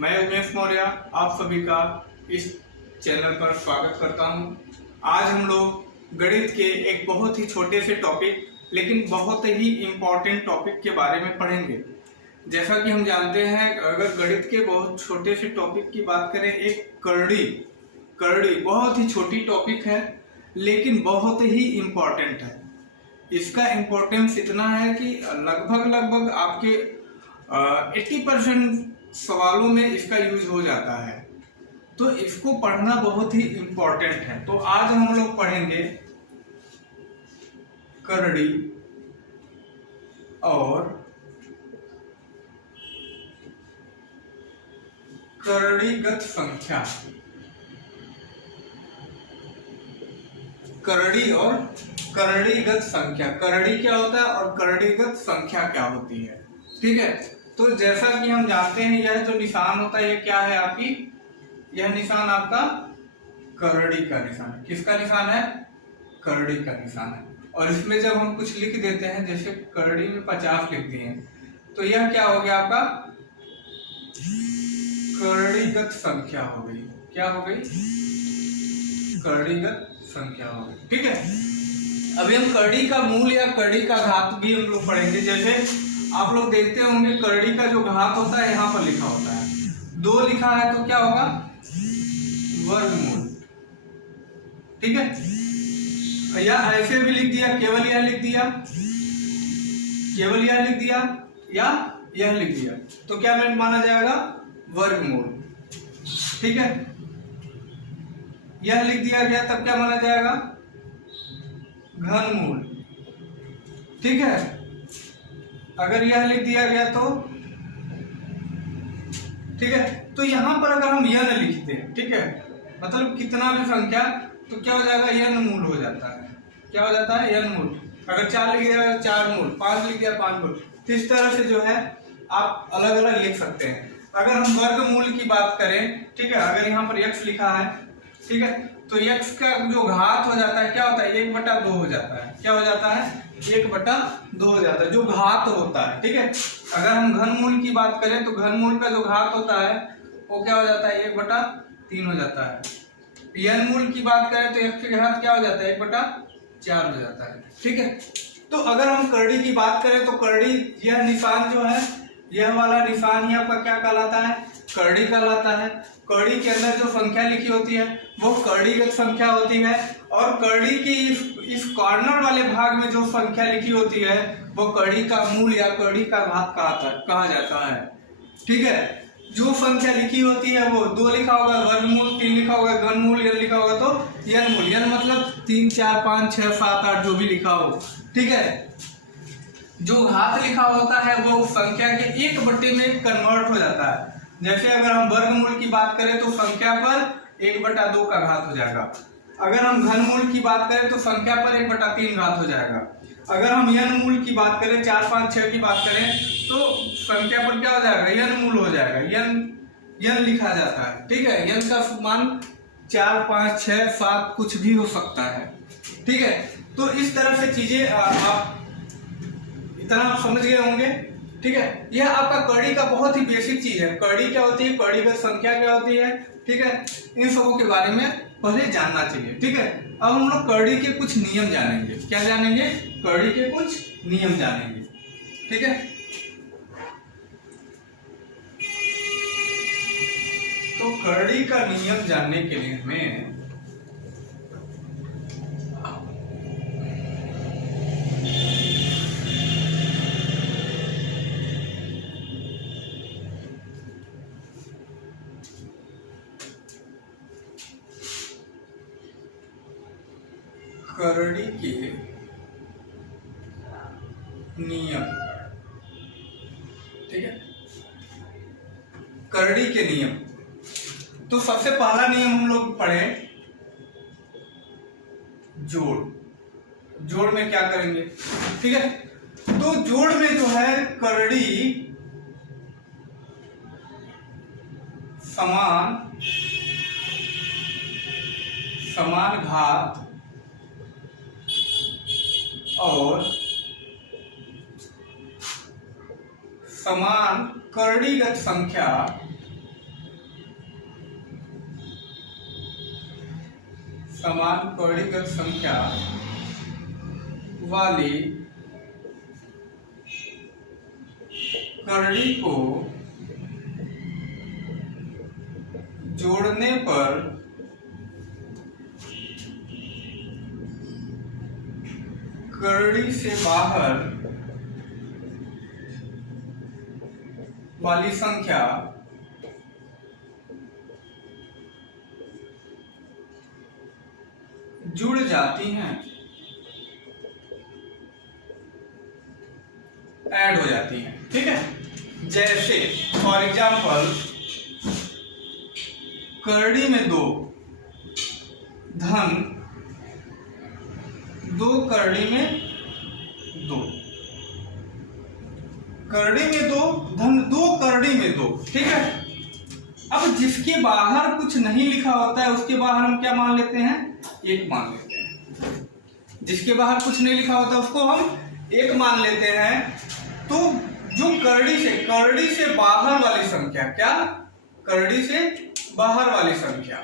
मैं उमेश मौर्य आप सभी का इस चैनल पर स्वागत करता हूं। आज हम लोग गणित के एक बहुत ही छोटे से टॉपिक लेकिन बहुत ही इम्पोर्टेंट टॉपिक के बारे में पढ़ेंगे। जैसा कि हम जानते हैं, अगर गणित के बहुत छोटे से टॉपिक की बात करें, एक करड़ी बहुत ही छोटी टॉपिक है लेकिन बहुत ही इम्पोर्टेंट है। इसका इम्पोर्टेंस इतना है कि लगभग आपके 80% सवालों में इसका यूज हो जाता है, तो इसको पढ़ना बहुत ही इम्पोर्टेंट है। तो आज हम लोग पढ़ेंगे करड़ी और करड़ीगत संख्या। करड़ी और करड़ीगत संख्या, करड़ी क्या होता है और करड़ीगत संख्या क्या होती है, ठीक है। तो जैसा कि हम जानते हैं, यह जो निशान होता है ये क्या है आपकी, यह निशान आपका करड़ी का निशान है। किसका निशान है? करड़ी का निशान है। और इसमें जब हम कुछ लिख देते हैं, जैसे करड़ी में 50 लिख दिए, तो यह क्या हो गया आपका करड़ीगत संख्या हो गई। क्या हो गई? करड़ीगत संख्या हो गई, ठीक है। अभी हम करड़ी का मूल या करड़ी का घात भी हम लोग पढ़ेंगे। जैसे आप लोग देखते होंगे, करड़ी का जो घात होता है यहाँ पर लिखा होता है, 2 लिखा है तो क्या होगा? वर्गमूल, ठीक है। या ऐसे भी लिख दिया, केवल यह लिख दिया, केवल यह लिख दिया, या यह लिख दिया, तो क्या माना जाएगा? वर्गमूल, ठीक है। यह लिख दिया गया तब क्या माना जाएगा? घनमूल, ठीक है। अगर यह लिख दिया गया तो ठीक है। तो यहां पर अगर हम यन लिखते हैं, ठीक है, मतलब कितना भी संख्या, तो क्या हो जाएगा? यन मूल हो जाता है। क्या हो जाता है? यन मूल। अगर 4 लिख दिया 4 मूल, 5 लिख दिया 5 मूल। तो इस तरह से जो है आप अलग अलग लिख सकते हैं। अगर हम वर्गमूल की बात करें, ठीक है, अगर यहाँ पर x लिखा है, ठीक है, तो x का जो घात हो जाता है क्या होता है? 1/2 हो जाता है। क्या हो जाता है? 1/2 हो जाता है, जो घात होता है, ठीक है। अगर हम घनमूल की बात करें तो घनमूल का जो घात होता है वो क्या हो जाता है? 1/3 हो जाता है। यनमूल की बात करें तो x के घात क्या हो जाता है? 1/4 हो जाता है, ठीक है। तो अगर हम करड़ी की बात करें तो करड़ी, यह निशान जो है, यह वाला निशान ही आपका क्या कहलाता है? करड़ी कहलाता है। करड़ी के अंदर जो संख्या लिखी होती है वो करड़ीगत संख्या होती है, और करड़ी की इस कॉर्नर वाले भाग में जो संख्या लिखी होती है वो करड़ी का मूल या करड़ी का घात कहा जाता है, ठीक है। जो संख्या लिखी होती है वो 2 लिखा होगा वर्गमूल, 3 लिखा होगा घनमूल, यन लिखा होगा तो यनमूल। यन मतलब 3 4 5 6 7 8 जो भी लिखा हो, ठीक है। जो घात लिखा होता है वो संख्या के 1/2 में कन्वर्ट हो जाता है। जैसे अगर हम वर्गमूल की बात करें तो संख्या पर 1/2 का घात हो जाएगा। अगर हम घनमूल की बात करें तो संख्या पर 1/3 घात हो जाएगा। अगर हम यनमूल की बात करें, 4 5 6 की बात करें, तो संख्या पर क्या हो जाएगा? यनमूल हो जाएगा। यन लिखा जाता है, ठीक है। यन का मान 4 5 6 7 कुछ भी हो सकता है, ठीक है। तो इस तरह से चीजें आप इतना आप समझ गए होंगे, ठीक है। यह आपका करड़ी का बहुत ही बेसिक चीज है। करड़ी क्या होती है, करड़ीगत संख्या क्या होती है, ठीक है। इन सबों के बारे में पहले जानना चाहिए, ठीक है। अब हम लोग करड़ी के कुछ नियम जानेंगे। क्या जानेंगे? करड़ी के कुछ नियम जानेंगे, ठीक है। तो करड़ी का नियम जानने के लिए हमें करड़ी के नियम, ठीक है। करड़ी के नियम, तो सबसे पहला नियम हम लोग पढ़े जोड़। जोड़ में क्या करेंगे, ठीक है। तो जोड़ में जो है करड़ी समान घात और समान कर्णीगत संख्या समान कड़ीगत संख्या वाली कड़ी को जोड़ने पर कड़ी से बाहर वाली संख्या जुड़ जाती हैं, ऐड हो जाती हैं। ठीक है, जैसे फॉर एग्जाम्पल करड़ी में 2 धन 2 करड़ी में 2, करड़ी में 2 धन 2 करड़ी में 2। ठीक है, अब जिसके बाहर कुछ नहीं लिखा होता है उसके बाहर हम क्या मान लेते हैं, 1 मान लेते हैं। जिसके बाहर कुछ नहीं लिखा होता उसको हम 1 मान लेते हैं। तो जो करड़ी से बाहर वाली संख्या, क्या करड़ी से बाहर वाली संख्या,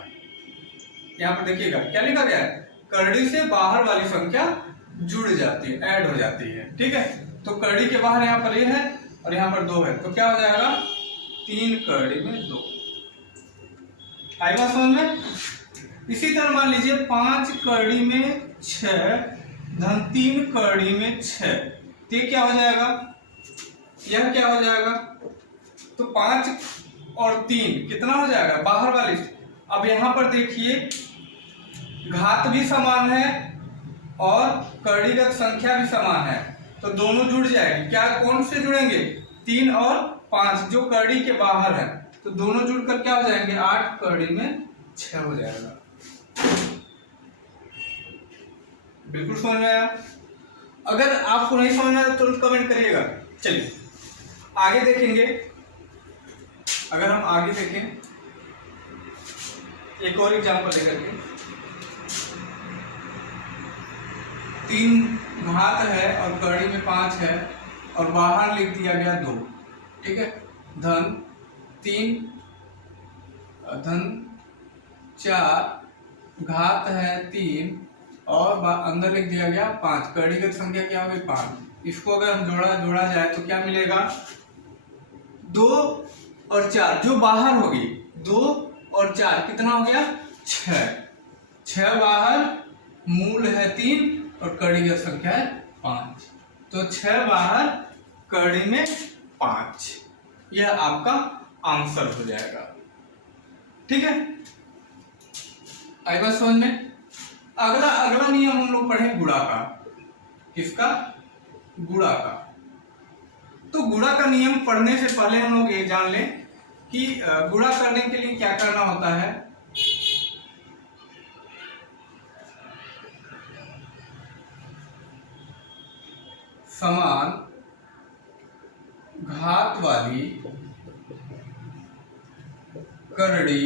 यहां पर देखिएगा क्या लिखा गया है, करड़ी से बाहर वाली संख्या जुड़ जाती है, ऐड हो जाती है। ठीक है, तो करड़ी के बाहर यहाँ पर ये है और यहाँ पर 2 है, तो क्या हो जाएगा 3 करड़ी में 2। आई बात समझ में? इसी तरह मान लीजिए 5 करड़ी में 6 धन 3 करड़ी में 6, तो क्या हो जाएगा, यह क्या हो जाएगा, तो 5 और 3 कितना हो जाएगा, बाहर वाली। अब यहां पर देखिए घात भी समान है और कड़ीगत संख्या भी समान है, तो दोनों जुड़ जाएंगे। क्या कौन से जुड़ेंगे, 3 और 5 जो कड़ी के बाहर है, तो दोनों जुड़कर क्या हो जाएंगे, 8 कड़ी में 6 हो जाएगा। बिल्कुल समझ में आया? अगर आपको नहीं समझ में आया तो तुरंत कमेंट करिएगा। चलिए आगे देखेंगे। अगर हम आगे देखें एक और एग्जांपल लेकर के, 3 घात है और कड़ी में 5 है और बाहर लिख दिया गया 2। ठीक है, धन 3 धन 4 घात है 3 और अंदर लिख दिया गया 5। कड़ीगत संख्या क्या होगी, 5। इसको अगर हम जोड़ा जाए तो क्या मिलेगा, 2 और 4 जो बाहर होगी, 2 और 4 कितना हो गया, 6 बाहर, मूल है 3 और कड़ीगत संख्या है 5, तो 6 बाहर कड़ी में 5, यह आपका आंसर हो जाएगा। ठीक है, आई बात समझ में? अगला नियम हम लोग पढ़े गुणा का। किसका, गुणा का। तो गुणा का नियम पढ़ने से पहले हम लोग ये जान लें कि गुणा करने के लिए क्या करना होता है। समान घात वाली करड़ी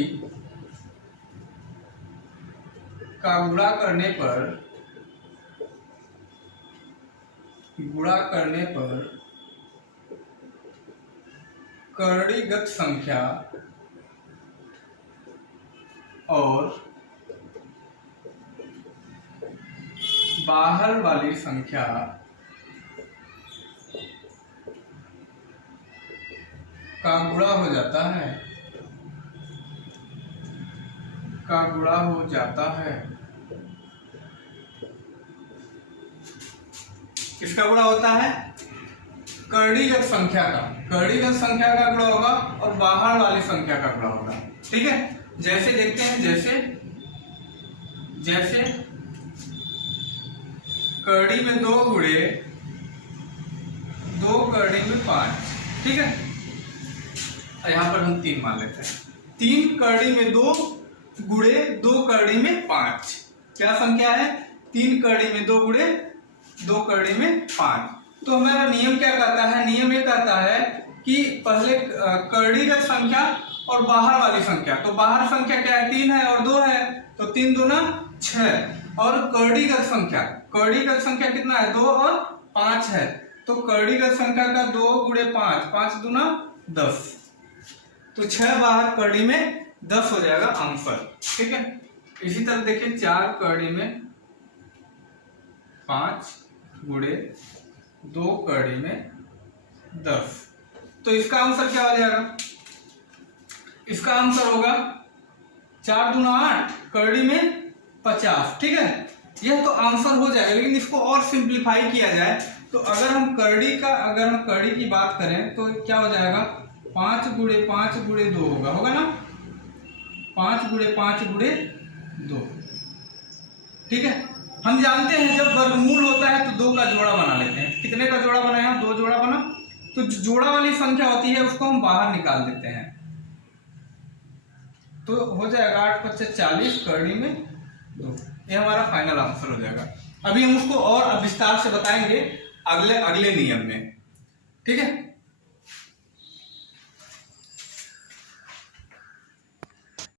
का गुणा करने पर कड़ीगत संख्या और बाहर वाली संख्या का गुणा हो जाता है, किसका गुणा होता है, कड़ीगत संख्या का। कड़ीगत संख्या का गुणा होगा और बाहर वाली संख्या का गुणा होगा। ठीक है, जैसे देखते हैं, जैसे कड़ी में 2 गुणे 2 कड़ी में 5। ठीक है, यहां पर हम 3 मान लेते हैं। 3 कड़ी में 2 गुणे 2 कड़ी में 5 क्या संख्या है, 3 कड़ी में 2 गुणे 2 कड़ी में 5। तो हमारा नियम क्या कहता है, नियम ये कहता है कि पहले कड़ीगत संख्या और बाहर वाली संख्या, तो बाहर संख्या क्या है, 3 है और 2 है, तो 3 दूना 6, और कड़ीगत संख्या कितना है, 2 और 5 है, तो कड़ीगत संख्या का 2 गुणे 5, 5 दूना 10, तो 6 बाहर कड़ी में 10 हो जाएगा आंसर। ठीक है, इसी तरह देखिए 4 कड़ी में 5 गुणे 2 कड़ी में 10, तो इसका आंसर क्या हो जाएगा? इसका आंसर होगा 4 दूना 8 कड़ी में 50, ठीक है। यह तो आंसर हो जाएगा, लेकिन इसको और सिंप्लीफाई किया जाए तो अगर हम कड़ी की बात करें तो क्या हो जाएगा? 5 गुणे 5 गुणे 2 होगा ना, 5 गुणे 5 गुणे 2, ठीक है। हम जानते हैं जब वर्गमूल होता है तो 2 का जोड़ा बना लेते हैं। कितने का जोड़ा बनाया? 2 जोड़ा बना, तो जो जोड़ा वाली संख्या होती है उसको हम बाहर निकाल देते हैं, तो हो जाएगा 8 × 5 = 40 कड़ी में 2। ये हमारा फाइनल आंसर हो जाएगा। अभी हम उसको और विस्तार से बताएंगे अगले नियम में, ठीक है।